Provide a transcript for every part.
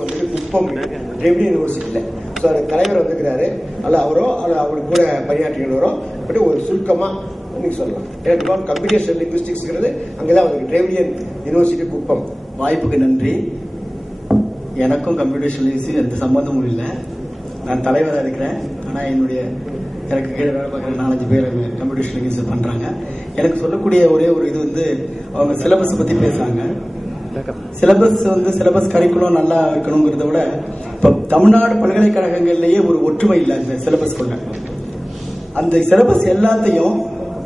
வந்துட்டு குப்பம் ரெவென்யூ யூனிவர்சிட்டியில் ஸோ அது தலைவர் வந்துக்கிறாரு. அல்ல அவரோ அல்ல அவருக்கு கூட பணியாற்றிகளோ பட் ஒரு சுருக்கமாக நீங்கள் சொல்லலாம். ஏன்னா கம்ப்யூட்டர் லிங்குவிஸ்டிக்ஸ்ங்கிறது அங்கே தான் வந்து ரெவென்யூ யூனிவர்சிட்டி குப்பம். வாய்ப்புக்கு நன்றி. எனக்கும் கம்ப்யூட்டர் லிங்குவிஸ்டிக்ஸ் எந்த சம்மந்தமும் இல்லை. நான் தலைவராக இருக்கிறேன். ஆனால் எனக்கு கீழே வேலை பார்க்குற 4-5 பேர் கம்ப்யூட்டர் லிங்குவிஸ்டிக்ஸ் பண்ணுறாங்க. எனக்கு சொல்லக்கூடிய ஒரே ஒரு இது வந்து அவங்க சிலபஸ் பற்றி பேசுகிறாங்க. சிலபஸ் கரிக்குலம் நல்லா இருக்கணுங்கிறத விட இப்போ தமிழ்நாடு பல்கலைக்கழகங்கள்லேயே ஒரு ஒற்றுமை இல்லை. அந்த சிலபஸ் கொண்ட அந்த சிலபஸ் எல்லாத்தையும்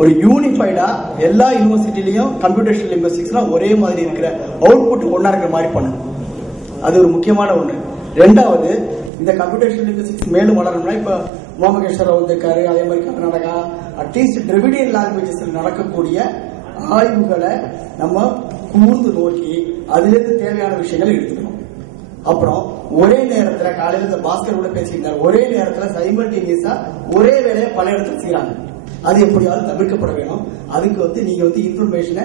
ஒரு யூனிஃபைடா எல்லா யூனிவர்சிட்டிலையும் கம்ப்யூட்டேஷனல் லிங்குவிஸ்டிக்ஸ்லாம் ஒரே மாதிரி இருக்கிற அவுட்புட் ஒன்னா இருக்கிற மாதிரி பண்ணணும். அது ஒரு முக்கியமான ஒண்ணு. ரெண்டாவது, இந்த கம்ப்யூட்டேஷனல் லிங்குவிஸ்டிக்ஸ் மேலும் வளரணும்னா இப்ப உமாமகேஸ்வர் ராவ் இருக்காரு, அதே மாதிரி கர்நாடகா, அட்லீஸ்ட் டிராவிடியன் லாங்குவேஜஸ்ல நடக்கக்கூடிய ஆய்வுகளை நம்ம கூர்ந்து நோக்கி அதிலிருந்து தேவையான விஷயங்களை எடுத்துக்கணும். அப்புறம் ஒரே நேரத்துல காலையில இந்த பாஸ்கர் கூட பேசியிருந்தார், ஒரே நேரத்துல சைமல்டேனியஸா ஒரே வேலையை பல இடத்துல செய்யறாங்க. அது எப்படியாவது தவிர்க்கப்பட வேணும். அதுக்கு நீங்க இன்ஃபர்மேஷனை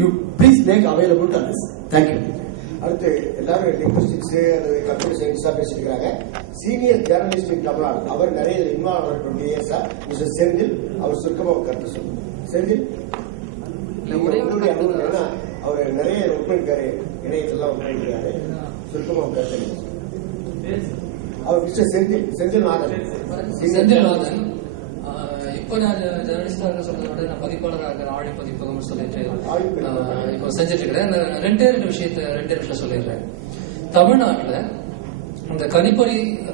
you please make available to us. Thank you. அடுத்து எல்லாரும் லிங்குவிஸ்டிக்ஸ் கம்ப்யூட்டர் சயின்ஸா பேசிருக்கிறாங்க. சீனியர் ஜேர்னலிஸ்ட் இன் தமிழ்நாடு, அவர் நிறைய இன்வால்வ் ஆகிற 20 இயர்ஸா மிஸ்டர் செந்தில், அவர் சுருக்கமாக கருத்து சொல்லுங்க. செந்தில், அவர் நிறைய ஒர்க் பண்ணிருக்காரு, இணையத்தெல்லாம் ஒர்க் பண்ணிருக்காரு. சுருக்கமாக கருத்து அவர் மிஸ்டர் செந்தில்நாதன். இப்ப நான் ஜெர்னலிஸ்டா இருக்க சொல்றதை விட நான் பதிப்பாளராக இருக்கிற ஆழி பதிப்பகம் சொல்லிட்டு இப்போ செஞ்சுட்டு இருக்கிறேன். ரெண்டே விஷயம் சொல்லிடுறேன். தமிழ்நாட்டுல இந்த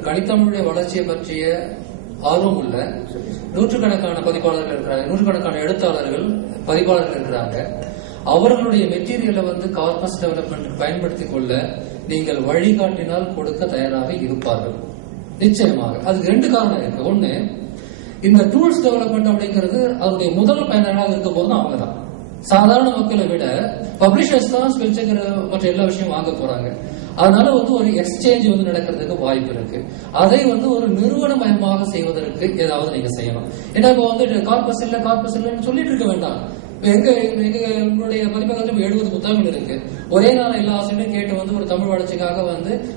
கணித்தமிழுடைய வளர்ச்சியை பற்றிய ஆர்வம் உள்ள நூற்றுக்கணக்கான பதிப்பாளர்கள் இருக்கிறாங்க, நூற்றுக்கணக்கான எழுத்தாளர்கள் பதிப்பாளர்கள் இருக்கிறாங்க. அவர்களுடைய மெட்டீரியலை கார்பஸ் டெவலப்மெண்ட் பயன்படுத்திக் கொள்ள நீங்கள் வழிகாட்டினால் கொடுக்க தயாராக இருப்பார்கள். நிச்சயமாக அதுக்கு 2 காரணம் இருக்கு. ஒண்ணு, இந்த டூல்ஸ் டெவலப்மெண்ட் அப்படிங்கிறது அதனுடைய முதல் பயனர்களாக இருக்க போது அவங்க தான். சாதாரண மக்களை விட பப்ளிஷர்ஸ் தான் ஸ்பெல் செக்கர் மற்ற எல்லா விஷயம் வாங்க போறாங்க. அதனால ஒரு எக்ஸ்சேஞ்ச் நடக்கிறதுக்கு வாய்ப்பு இருக்கு. அதை ஒரு நிறுவனமயமாக செய்வதற்கு ஏதாவது நீங்க செய்யணும். ஏன்னா இப்போ கார்பஸ் இல்லன்னு சொல்லிட்டு இருக்க வேண்டாம். உங்களுடைய பதிப்பகத்தில் 70 புத்தகங்கள் இருக்கு. ஒரே நாள் எல்லா ஆசிரியரும் கேட்டு ஒரு தமிழ் வளர்ச்சிக்காக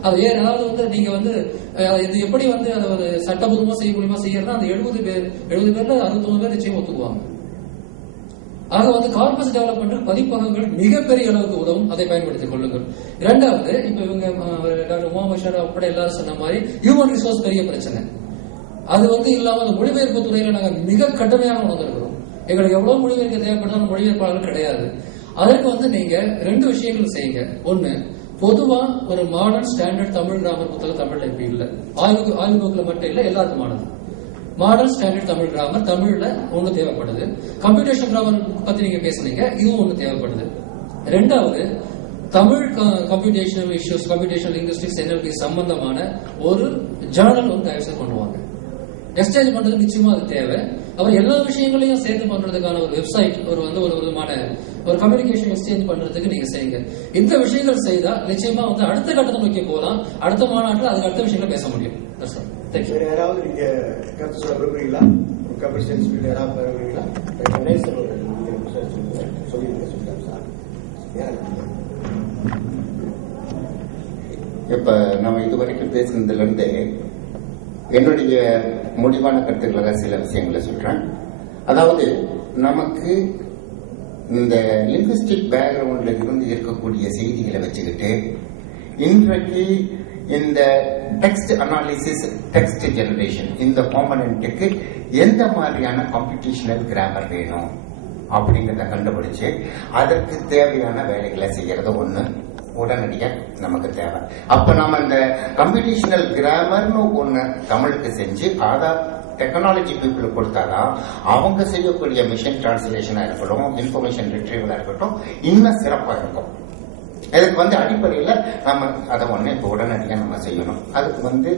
அது ஏதாவது நீங்க இது எப்படி அதை ஒரு சட்டபூர்வமா செய்யக்கூடியமா செய்யறதா அந்த 70 பேர்ல 69 பேர் நிச்சயம் ஒத்துக்குவாங்க. ஆக கார்பஸ் டெவலப்மெண்ட் பதிப்பகங்கள் மிகப்பெரிய அளவுக்கு உதவும். அதை பயன்படுத்திக் கொள்ளுங்கள். இரண்டாவது, இப்ப இவங்க டாக்டர் உமாமகேஸ்வர் உட்பட எல்லாரும் சொன்ன மாதிரி ஹியூமன் ரிசோர்ஸ் பெரிய பிரச்சனை. அது இல்லாம அந்த மொழிபெயர்ப்பு துறையில நாங்க மிக கடுமையாக வந்திருக்கிறோம். எங்களுக்கு எவ்வளவு மொழிபெயர்க்க தேவைப்படுறது மொழிபெயர்ப்பாளர்கள் கிடையாது. அதற்கு நீங்க 2 விஷயங்கள் செய்யுங்க. ஒண்ணு, பொதுவா ஒரு மாடர்ன் ஸ்டாண்டர்ட் தமிழ் கிராமர் புத்தகம் தமிழ்ல இப்ப இல்ல, ஆய்வு நோக்கில மட்டும் இல்ல, எல்லாருக்குமானது மாடர்ன் ஸ்டாண்டர்ட் தமிழ் கிராமர் தமிழ்ல ஒண்ணு தேவைப்படுது. கம்ப்யூட்டேஷன் கிராமர் பத்தி நீங்க பேசுனீங்க, இதுவும் ஒண்ணு தேவைப்படுது. ரெண்டாவது, Tamil computational issues, computational linguistics, NLP சம்பந்தமான ஒரு ஜேர்னல் தயவு பண்ணுவாங்க. எக்ஸ்சேஞ்ச் பண்றது நிச்சயமா அது தேவை. அவர் எல்லா விஷயங்களையும் சேர்த்து பண்றதுக்கான ஒரு வெப்சைட், ஒரு விதமான ஒரு கம்யூனிகேஷன் எக்ஸ்சேஞ்ச் பண்றதுக்கு நீங்க செய்யுங்க. இந்த விஷயங்கள் செய்தா நிச்சயமா அடுத்த கட்டத்தை நோக்கி போகலாம். அடுத்த மாநாட்டில் அதுக்கு அடுத்த விஷயங்களை பேச முடியும். யாராவது நீங்க கருத்து சொல்ல விரும்புறீங்களா? கம்ப்யூட்டர் சயின்ஸ் ஃபீல்ட் யாராவது விரும்புறீங்களா? இப்ப நம்ம இதுவரைக்கும் பேசுனதுல இருந்து என்னுடைய முடிவான கருத்துக்களாக சில விஷயங்களை சொல்றேன். அதாவது நமக்கு இந்த லிங்குவிஸ்டிக் பேக்ரவுண்ட்ல இருந்து இருக்கக்கூடிய செய்திகளை வச்சுக்கிட்டு இன்றைக்கு இந்த டெக்ஸ்ட் அனாலிசிஸ், டெக்ஸ்ட் ஜெனரேஷன், இந்த காம்பனன்ட்டுக்கு எந்த மாதிரியான கம்ப்யூட்டேஷனல் கிராமர் வேணும் அப்படிங்கறத கண்டுபிடிச்சு அதற்கு தேவையான வேலைகளை செய்யறது ஒண்ணு உடனடியாக நமக்கு தேவை. அப்ப நாம இந்த கம்ப்யூட்டேஷனல் கிராமர்னு ஒண்ணு தமிழுக்கு செஞ்சு அதை டெக்னாலஜி பீப்புளுக்கு கொடுத்தாதான் அவங்க செய்யக்கூடிய மிஷின் டிரான்ஸ்லேஷனா இருக்கட்டும், இன்ஃபர்மேஷன் ரிட்ரீவலா இருக்கட்டும், இன்னும் சிறப்பா இருக்கும். இதுக்கு அடிப்படையில நம்ம அதை ஒண்ணு இப்ப உடனடியாக நம்ம செய்யணும். அதுக்கு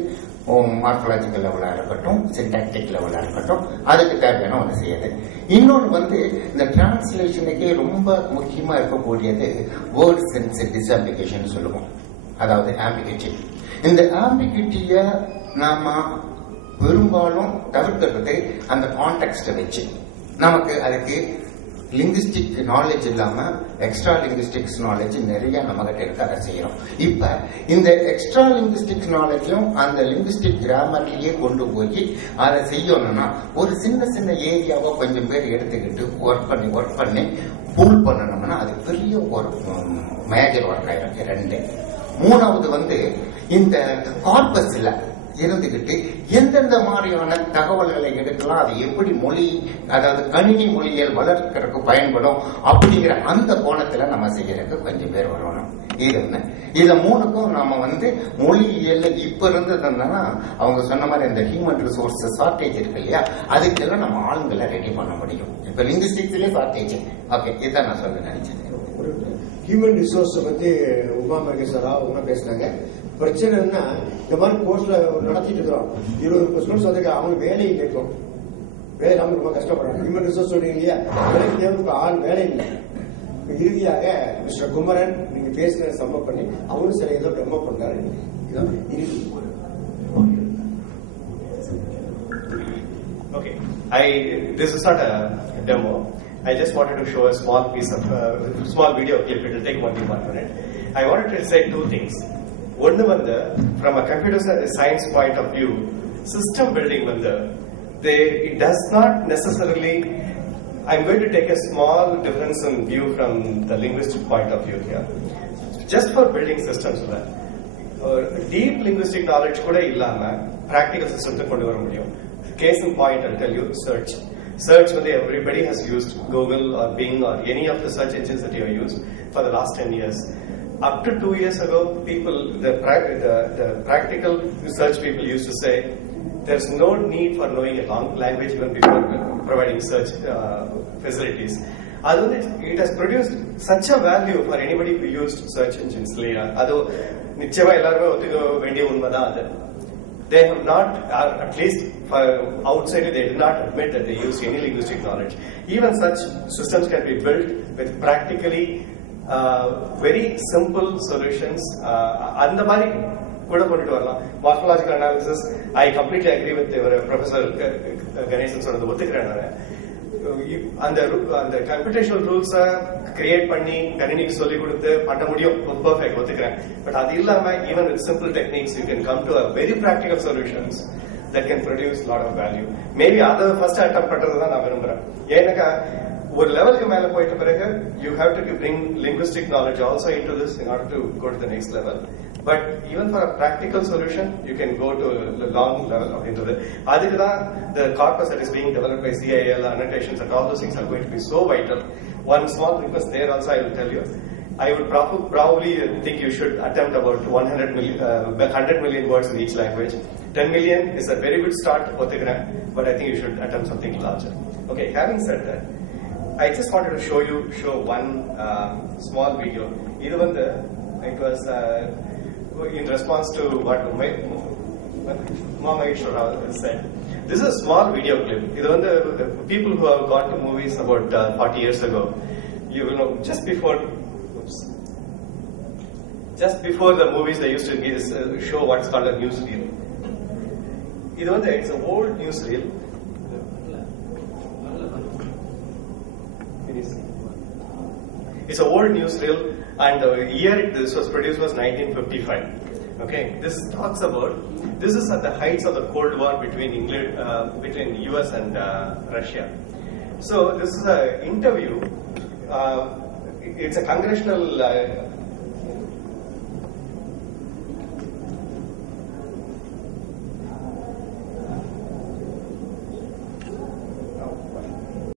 மார்க்கலாஜிக்கல் லெவலா இருக்கட்டும், சின்டாக்டிக் லெவலா இருக்கட்டும், அதுக்கு தேவையான ஒண்ணு செய்யுது. இன்னொன்னு இந்த டிரான்ஸ்லேஷனுக்கு ரொம்ப முக்கியமா இருக்கக்கூடியது வேர்ட் சென்ஸ் டிஸ்ஆம்பிகேஷன் சொல்லுவோம். அதாவது ஆம்பிகிட்டி. இந்த ஆம்பிகிட்டிய நாம பெரும்பாலும் தவிர்க்கிறது அந்த கான்டெக்ஸ்ட வச்சு. நமக்கு அதுக்கு லிங்குஸ்டிக் நாலேஜ் இல்லாம எக்ஸ்ட்ரா லிங்குஸ்டிக்ஸ் நாலேஜ் நிறைய நம்ம கிட்ட இருக்கு, அதை செய்யறோம். இப்ப இந்த எக்ஸ்ட்ரா லிங்குஸ்டிக் நாலேஜும் அந்த லிங்குஸ்டிக் கிராமர்லயே கொண்டு போய் அதை செய்யணும்னா ஒரு சின்ன சின்ன ஏரியாவை கொஞ்சம் பேர் எடுத்துக்கிட்டு ஒர்க் பண்ணி பூல் பண்ணணும்னா அது பெரிய ஒரு மேஜர் ஒர்க் ஆயிருக்கு. 2 மூணாவது இந்த கார்பஸ்ல இருந்துகிட்டு எந்தெந்த மாதிரியான தகவல்களை எடுக்கலாம், அது எப்படி மொழி, அதாவது கணினி மொழியியல் வளர்க்கறதுக்கு பயன்படும் அப்படிங்கிற அந்த கோணத்துல நம்ம செய்யறதுக்கு கொஞ்சம் பேர் வரணும். இது ஒண்ணு. இத 3க்கும் நாம மொழியியல் இப்ப இருந்ததுன்னா அவங்க சொன்ன மாதிரி இந்த ஹியூமன் ரிசோர்ஸ் ஷார்டேஜ் இருக்கு இல்லையா, அதுக்கெல்லாம் நம்ம ஆளுங்களை ரெடி பண்ண முடியும். இப்ப லிங்குஸ்டிக்ஸ்லயே ஷார்டேஜ். ஓகே, இதான் நான் சொல்ல நினைச்சேன். ஹியூமன் ரிசோர்ஸ் பத்தி உமா மகேஸ்வரா அவங்க பேசினாங்க. பிரச்சனைன்னா இந்த மாதிரி கோர்ஸ்ல நடத்திட்டு இருக்கிறோம், 20 ஸ்டூடெண்ட்ஸ் வந்து அவங்க வேலையை கேட்கும், வேலை இல்லாம ரொம்ப கஷ்டப்படுறாங்க. ஹியூமன் ரிசோர்ஸ் சொல்றீங்க இல்லையா, வேலைக்கு தேவைக்கு ஆள் வேலை இல்லை. இறுதியாக மிஸ்டர் குமரன் நீங்க பேசுற சம்பவம் பண்ணி அவரும் சில ஏதோ டெமோ பண்றாரு. Okay, this is not a demo. I just wanted to show a small piece of small video clip. It will take only 1 minute. I wanted to say 2 things. One, from a computer science point of view, system building it does not necessarily. I'm going to take a small difference in view from the linguistic point of view here. Just for building systems, deep linguistic knowledge kuda illama practical systems kondu vara mudiyum. Case in point, I'll tell you, search. Search, everybody has used Google or Bing or any of the search engines that you have used for the last 10 years. Up to 2 years ago, the practical research people used to say, there's no need for knowing a long language even before providing search facilities. It has produced such a value for anybody who used search engines. They have not, at least for outside, they did not admit that they used any linguistic knowledge. Even such systems can be built with practically very simple solutions. அந்த மாதிரி கூட கொண்டுட்டு வரலாம். Morphological analysis, I completely agree with Professor Ganesan சொன்னது, ஒத்துக்கிறேன். அந்த computational ரூல்ஸ create பண்ணி கணினிக்கு சொல்லி கொடுத்து பண்ண முடியும், பெர்ஃபெக்ட், ஒத்துக்கிறேன். பட் அது இல்லாம even with simple techniques you can come to a very practical solutions that can produce lot of value. Maybe அதை ஃபர்ஸ்ட் அட்டெம்ப்ட் பண்றது தான் நான் விரும்புறேன். ஏன்னா ஒரு லெவலுக்கு மேல போயிட்ட பிறகு you have to bring linguistic knowledge also into this in order to go to the next level. But even for a practical solution, you can go to a long level into it. அதுக்கு தான் the corpus that is being developed by CIL, annotations and all those things are going to be so vital. One small request there also I will tell you. I would probably think you should attempt about 100 million words in each language. 10 million is a very good start, but I think you should attempt something larger. Okay, having said that, I just wanted to show one small video. It was in response to what Mama Ishwara said. This is a small video clip. The people who have gone to movies about 40 years ago, you will know just before the movies they used to show what's called a newsreel. It's an old newsreel. It's an old newsreel, and the year this was produced was 1955. Okay, this talks about, this is at the heights of the Cold War between US and Russia. So this is an interview. It's a congressional